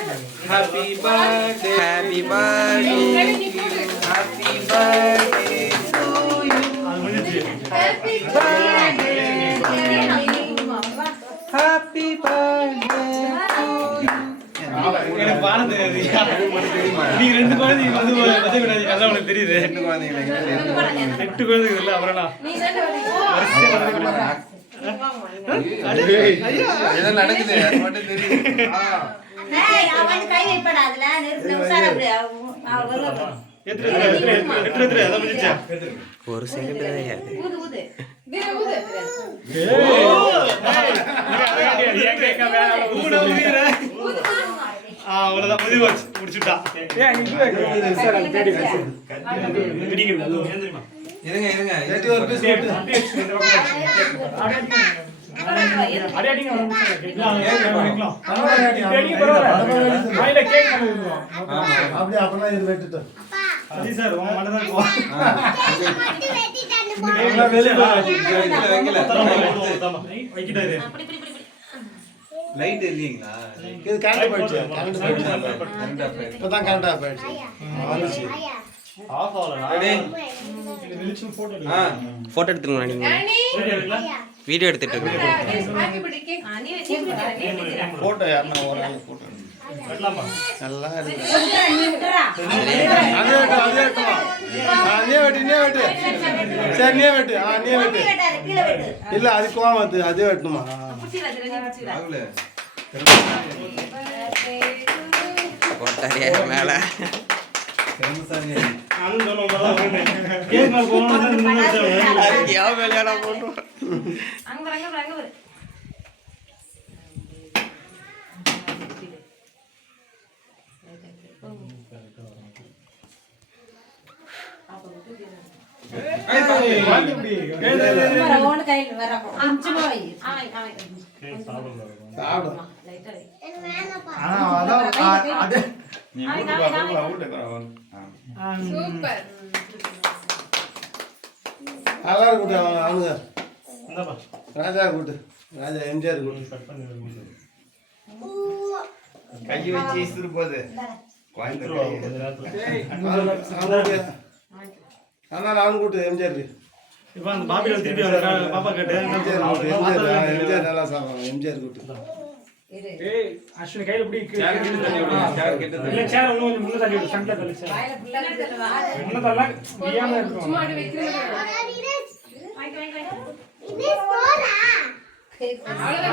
Happy birthday. Happy birthday. Happy birthday to you. Happy birthday. Happy birthday to you. எனக்கு பாடம் தெரியாது. நீ ரெண்டு குழந்தைங்க வந்து நல்லா உனக்கு தெரியுது. ரெண்டு குழந்தைங்க. எட்டு குழந்தைங்க இல்ல அப்புறம்னா. இதெல்லாம் நடக்குது. அது மட்டும் தெரியுது. அவன் கை வைப்படாதுல நிறுத்து உசார அப்படியே ஒரு செகண்ட் தான் ஊது ஊது அவ்வளவுதான் முடிச்சுட்டா இருங்க இருங்க லைட் இல்லீங்களா இது கரண்ட் போயிடுச்சு இப்பதான் கரண்ட் ஆஃப் ஆயிடுச்சு வந்துச்சு ஆஃப் ஆகல வெளிச்சம் போட்டோ எடுத்துங்க நீங்க வீடியோ எடுத்துட்டு இருக்கீங்க போட்டோ யாருன்னா ஒரு ஆளு போட்டோ நல்லா இருக்கு நீ வெட்டு சரி நீ வெட்டு நீ வெட்டு இல்ல அது கோவம் அது அதே வெட்டணுமா போட்டாரியா மேல நல்லா கூட்டு அவனுங்க ராஜா கூட்டு ராஜா எம்ஜிஆர் கூட்டு கையை வச்சு இசுறு போகுது அதனால அவனு கூட்டு எம்ஜிஆர் இப்ப அந்த பாபி திருப்பி பாப்பா கேட்டு எம்ஜிஆர் நல்லா சாப்பிடுவாங்க எம்ஜிஆர் கூட்டு அஸ்வினி கையில பிடி இல்ல சேர் கொஞ்சம் முன்ன தள்ளி விடு சங்கல தள்ளி சேர் முன்ன தள்ள முடியாம இருக்கும் சும்மா அடி வைக்கிறேன் இது போறா அவ்வளவுதான்